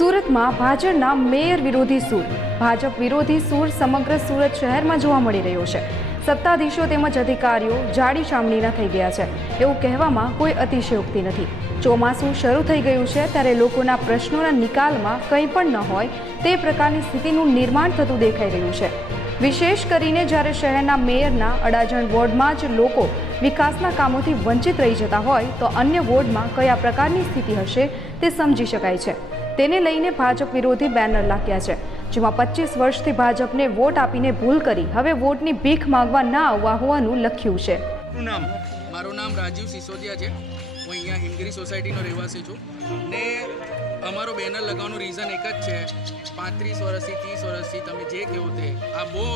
સુરતમાં ભાજપના મેયર વિરોધી સૂર. ભાજપ વિરોધી સૂર સમગ્ર સુરત શહેરમાં જોવા મળી રહ્યો છે. સત્તાધીશો તેમજ અધિકારીઓ જાડી ચામડીના થઈ ગયા છે એવું કહેવામાં કોઈ અતિશયોક્તિ નથી. ચોમાસું શરૂ થઈ ગયું છે ત્યારે લોકોના પ્રશ્નોના નિકાલમાં કંઈ પણ ન હોય તે પ્રકારની સ્થિતિનું નિર્માણ થતું દેખાઈ રહ્યું છે. વિશેષ કરીને જ્યારે શહેરના મેયરના અડાજણ વોર્ડમાં જ લોકો વિકાસના કામોથી વંચિત રહી જતા હોય તો અન્ય વોર્ડમાં કયા પ્રકારની સ્થિતિ હશે તે સમજી શકાય છે. તેને લઈને ભાજપ વિરોધી બેનર લાગ્યા છે, જેમાં 25 વર્ષથી ભાજપને વોટ આપીને ભૂલ કરી હવે વોટની ભીખ માંગવા ના આવવા હોવાનું લખ્યું છે. મારું નામ રાજીવ સિસોદિયા છે. હું અહીંયા હિમગીરી સોસાયટીનો રહેવાસી છું ને અમારો બેનર લગાવવાનું રીઝન એક જ છે. 35 વર્ષથી 30 વર્ષથી તમે જે કહો તે આ બહુ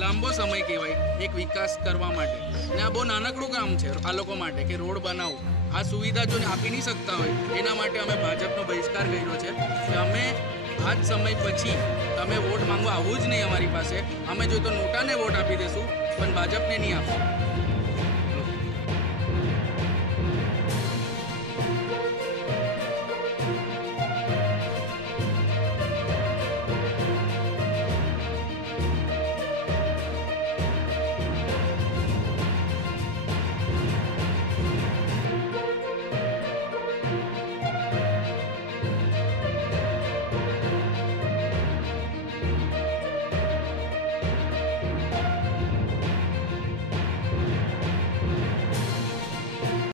લાંબો સમય કહેવાય એક વિકાસ કરવા માટે, ને આ બહુ નાનકડું કામ છે આ લોકો માટે કે રોડ બનાવો. આ સુવિધા જો આપી નહીં શકતા હોય એના માટે અમે ભાજપનો બહિષ્કાર કર્યો છે કે અમે આ જ સમય પછી તમે વોટ માંગવા આવવું જ નહીં અમારી પાસે. અમે જો તો નોટાને વોટ આપી દઈશું પણ ભાજપને નહીં આપશું.